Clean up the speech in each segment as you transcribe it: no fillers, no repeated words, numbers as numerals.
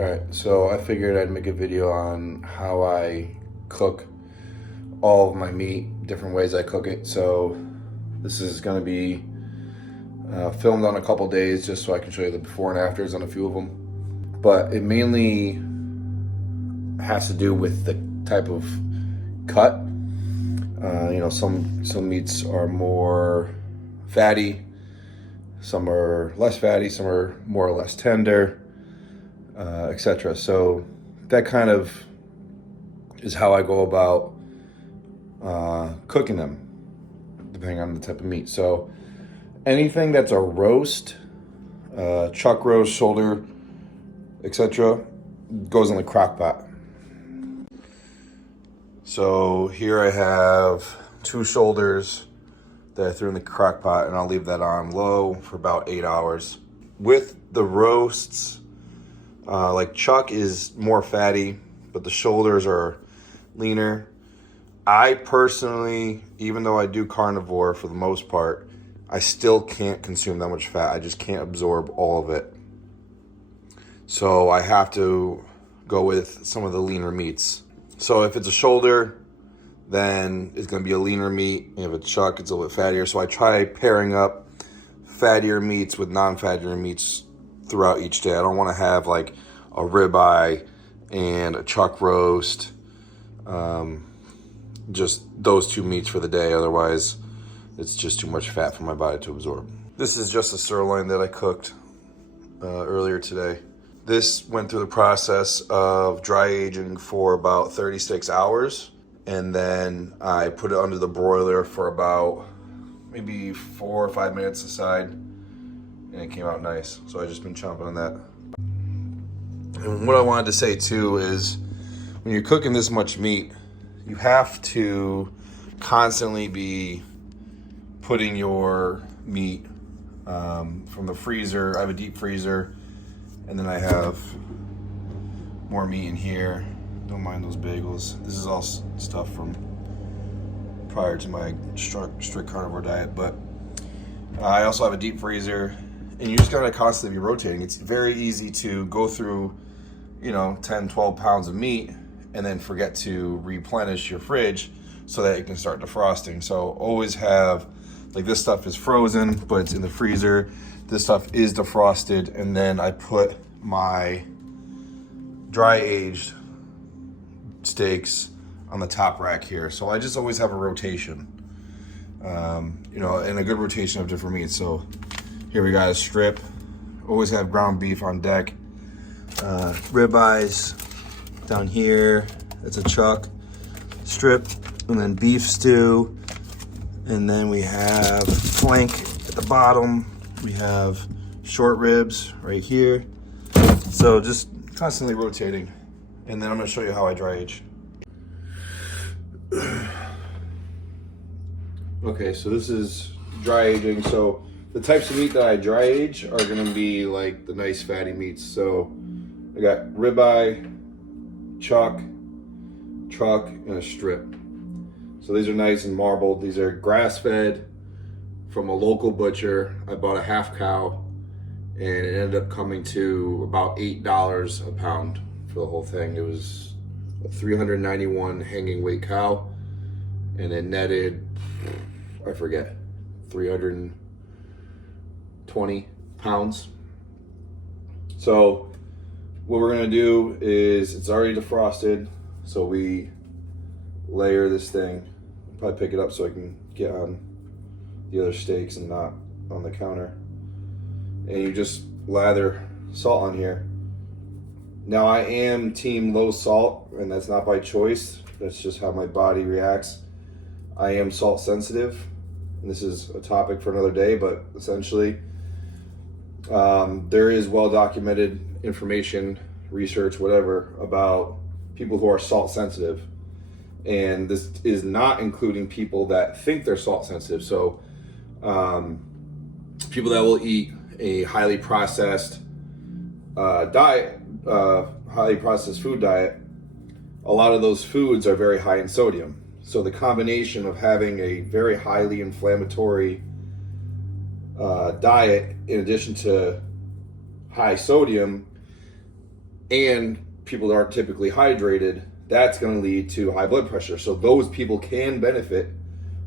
Alright, so I figured I'd make a video on how I cook all of my meat, different ways I cook it. So this is going to be filmed on a couple days just so I can show you the before and afters on a few of them. But it mainly has to do with the type of cut. Some meats are more fatty, some are less fatty, some are more or less tender, etc. So that kind of is how I go about cooking them, depending on the type of meat. So anything that's a roast, chuck roast, shoulder, etc., goes in the crock pot. So here I have 2 shoulders that I threw in the crock pot, and I'll leave that on low for about 8 hours. With the roasts, like chuck is more fatty, but the shoulders are leaner. I personally, even though I do carnivore for the most part, I still can't consume that much fat. I just can't absorb all of it. So I have to go with some of the leaner meats. So if it's a shoulder, then it's going to be a leaner meat. If it's chuck, it's a little bit fattier. So I try pairing up fattier meats with non-fattier meats throughout each day. I don't want to have like a ribeye and a chuck roast, just those 2 meats for the day. Otherwise, it's just too much fat for my body to absorb. This is just a sirloin that I cooked earlier today. This went through the process of dry aging for about 36 hours. And then I put it under the broiler for about maybe 4 or 5 minutes aside. And it came out nice. So I've just been chomping on that. And what I wanted to say too is when you're cooking this much meat, you have to constantly be putting your meat from the freezer. I have a deep freezer, and then I have more meat in here. Don't mind those bagels. This is all stuff from prior to my strict carnivore diet, but I also have a deep freezer, and you just gotta constantly be rotating. It's very easy to go through 10, 12 pounds of meat and then forget to replenish your fridge so that it can start defrosting. So always have, like, this stuff is frozen, but it's in the freezer. This stuff is defrosted, and then I put my dry aged steaks on the top rack here. So I just always have a rotation, and a good rotation of different meats. So here we got a strip. Always have ground beef on deck. Ribeyes down here. It's a chuck strip, and then beef stew. And then we have flank at the bottom. We have short ribs right here. So just constantly rotating. And then I'm gonna show you how I dry age. Okay, so this is dry aging. So the types of meat that I dry age are gonna be like the nice fatty meats. So I got ribeye, chuck, and a strip. So these are nice and marbled. These are grass-fed from a local butcher. I bought a half cow, and it ended up coming to about $8 a pound for the whole thing. It was a 391 hanging weight cow, and it netted, I forget, 320 pounds. So what we're gonna do is, it's already defrosted, so we layer this thing. I'll probably pick it up so I can get on the other steaks and not on the counter. And you just lather salt on here. Now I am team low salt, and that's not by choice. That's just how my body reacts. I am salt sensitive, and this is a topic for another day, but essentially there is well documented information, research, whatever, about people who are salt sensitive. And this is not including people that think they're salt sensitive. So people that will eat a highly processed diet, highly processed food diet, a lot of those foods are very high in sodium. So the combination of having a very highly inflammatory diet in addition to high sodium and people that aren't typically hydrated, that's going to lead to high blood pressure. So those people can benefit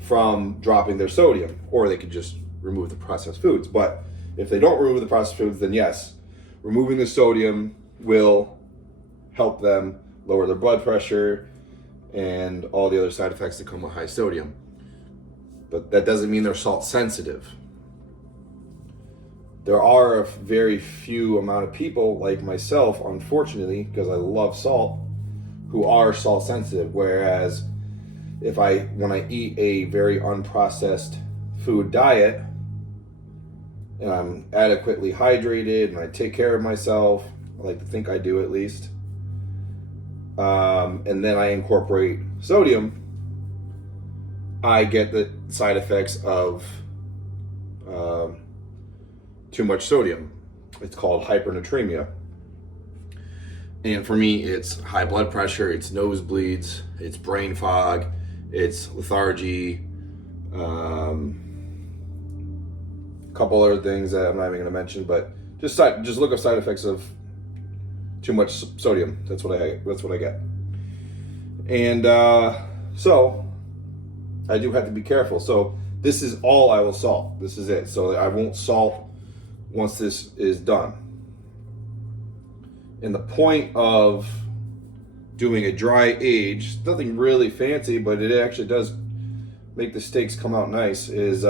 from dropping their sodium, or they could just remove the processed foods. But if they don't remove the processed foods, then yes, removing the sodium will help them lower their blood pressure and all the other side effects that come with high sodium. But that doesn't mean they're salt sensitive. There are a very few amount of people like myself, unfortunately, because I love salt, who are salt sensitive. Whereas when I eat a very unprocessed food diet and I'm adequately hydrated and I take care of myself, I like to think I do at least, and then I incorporate sodium, I get the side effects of too much sodium. It's called hypernatremia. And for me, it's high blood pressure, it's nosebleeds, it's brain fog, it's lethargy, a couple other things that I'm not even going to mention, but just look up side effects of too much sodium. That's what I get. And so I do have to be careful. So this is all I will salt. This is it. So I won't salt once this is done. And the point of doing a dry age, nothing really fancy, but it actually does make the steaks come out nice, is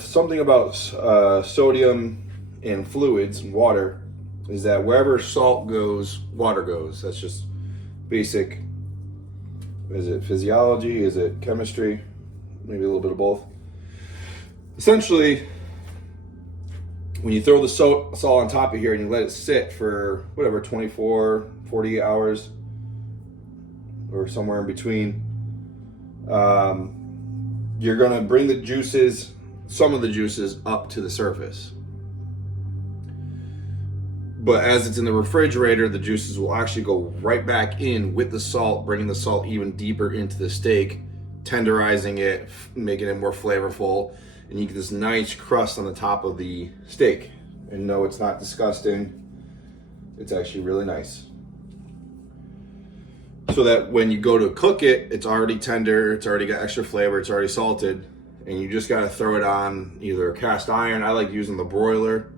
something about sodium and fluids and water is that wherever salt goes, water goes. That's just basic. Is it physiology? Is it chemistry? Maybe a little bit of both. Essentially, when you throw the salt on top of here and you let it sit for whatever, 24, 48 hours or somewhere in between, you're going to bring the juices, some of the juices, up to the surface. But as it's in the refrigerator, the juices will actually go right back in with the salt, bringing the salt even deeper into the steak, tenderizing it, making it more flavorful, and you get this nice crust on the top of the steak. And no, it's not disgusting. It's actually really nice. So that when you go to cook it, it's already tender, it's already got extra flavor, it's already salted, and you just gotta throw it on either a cast iron. I like using the broiler.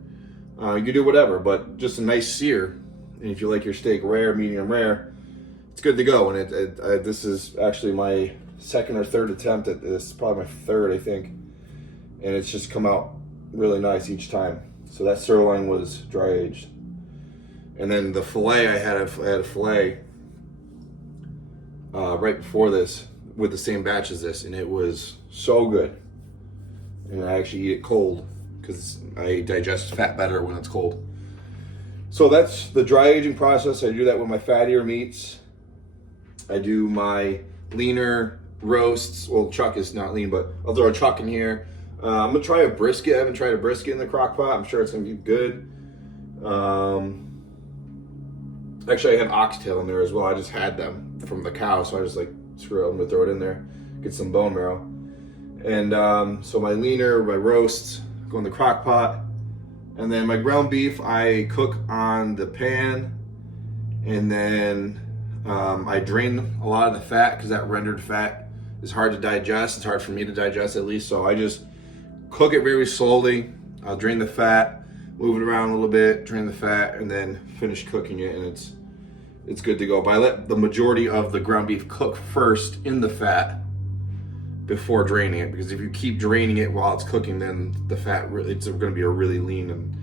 You can do whatever, but just a nice sear. And if you like your steak rare, medium rare, it's good to go. And this is actually my second or third attempt at this, probably my third, I think. And it's just come out really nice each time. So that sirloin was dry aged. And then the filet, I had a filet right before this with the same batch as this, and it was so good. And I actually eat it cold because I digest fat better when it's cold. So that's the dry aging process. I do that with my fattier meats. I do my leaner roasts. Well, chuck is not lean, but I'll throw a chuck in here. I'm gonna try a brisket. I haven't tried a brisket in the crock pot. I'm sure it's gonna be good. Actually, I have oxtail in there as well. I just had them from the cow, so I just like, screw it, I'm gonna throw it in there, get some bone marrow. And so my leaner, my roasts go in the crock pot. And then my ground beef, I cook on the pan. And then I drain a lot of the fat because that rendered fat is hard to digest. It's hard for me to digest at least. So I just cook it very slowly. I'll drain the fat, move it around a little bit, drain the fat, and then finish cooking it, and it's good to go. But I let the majority of the ground beef cook first in the fat before draining it, because if you keep draining it while it's cooking, then the fat it's going to be a really lean and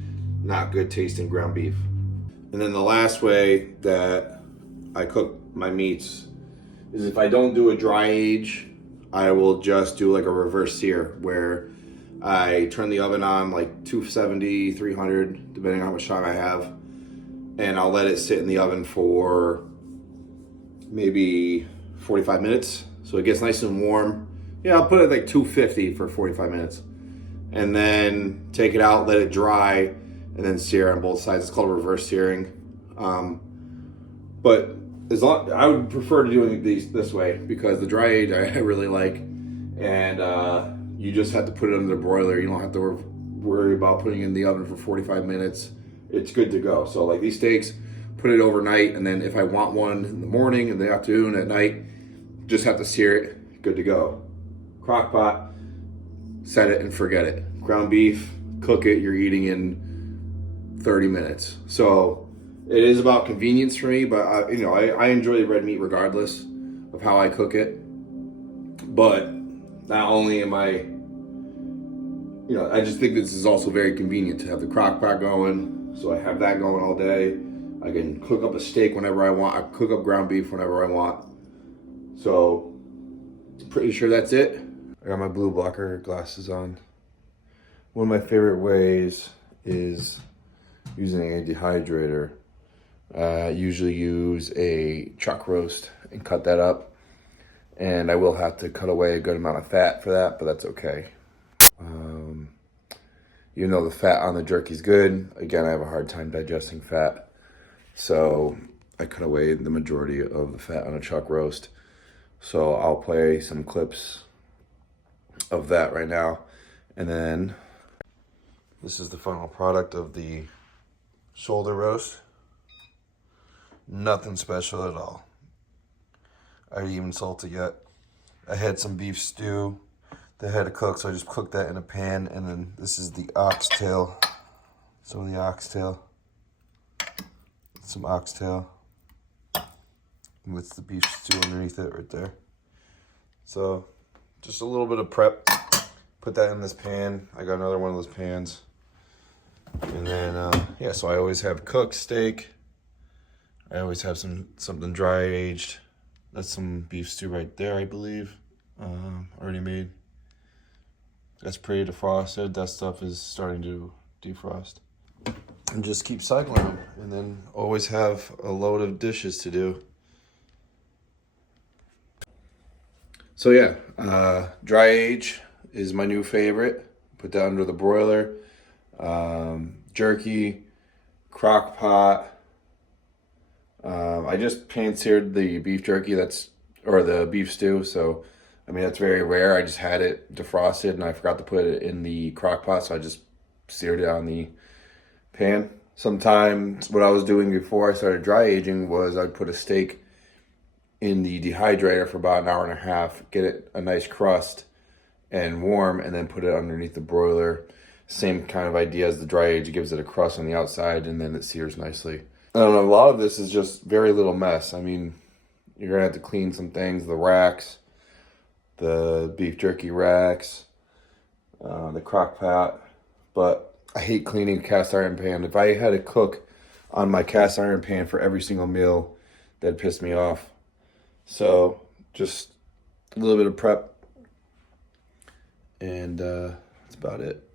not good tasting ground beef. And then the last way that I cook my meats is if I don't do a dry age, I will just do like a reverse sear where I turn the oven on like 270, 300, depending on how much time I have. And I'll let it sit in the oven for maybe 45 minutes. So it gets nice and warm. Yeah, I'll put it like 250 for 45 minutes. And then take it out, let it dry, and then sear on both sides. It's called reverse searing. But I would prefer to do these this way because the dry age I really like. And you just have to put it under the broiler. You don't have to worry about putting it in the oven for 45 minutes. It's good to go. So like these steaks, put it overnight, and then if I want one in the morning, in the afternoon, at night, just have to sear it, good to go. Crock pot, set it and forget it. Ground beef, cook it, you're eating in 30 minutes. So it is about convenience for me, but I enjoy the red meat regardless of how I cook it. But not only am I, I just think this is also very convenient to have the crock pot going. So I have that going all day. I can cook up a steak whenever I want. I cook up ground beef whenever I want. So pretty sure that's it. I got my blue blocker glasses on. One of my favorite ways is using a dehydrator. I usually use a chuck roast and cut that up. And I will have to cut away a good amount of fat for that, but that's okay. Even though the fat on the jerky is good, again, I have a hard time digesting fat. So I cut away the majority of the fat on a chuck roast. So I'll play some clips of that right now. And then this is the final product of the shoulder roast. Nothing special at all. I didn't even salt it yet. I had some beef stew that had to cook, so I just cooked that in a pan. And then this is the oxtail. Some of the oxtail. Some oxtail. With the beef stew underneath it right there. So just a little bit of prep. Put that in this pan. I got another one of those pans. And then, so I always have cooked steak. I always have something dry aged. That's some beef stew right there, I believe. Already made. That's pretty defrosted. That stuff is starting to defrost. And just keep cycling them. And then always have a load of dishes to do. So yeah, dry age is my new favorite. Put that under the broiler. Jerky, crock pot. I just pan-seared the beef jerky or the beef stew. So, that's very rare. I just had it defrosted and I forgot to put it in the crock pot. So I just seared it on the pan. Sometimes what I was doing before I started dry aging was I'd put a steak in the dehydrator for about an hour and a half, get it a nice crust and warm, and then put it underneath the broiler. Same kind of idea as the dry age. It gives it a crust on the outside and then it sears nicely. I don't know, a lot of this is just very little mess. You're gonna have to clean some things, the racks, the beef jerky racks, the crock pot, but I hate cleaning a cast iron pan. If I had to cook on my cast iron pan for every single meal, that'd piss me off. So just a little bit of prep, and that's about it.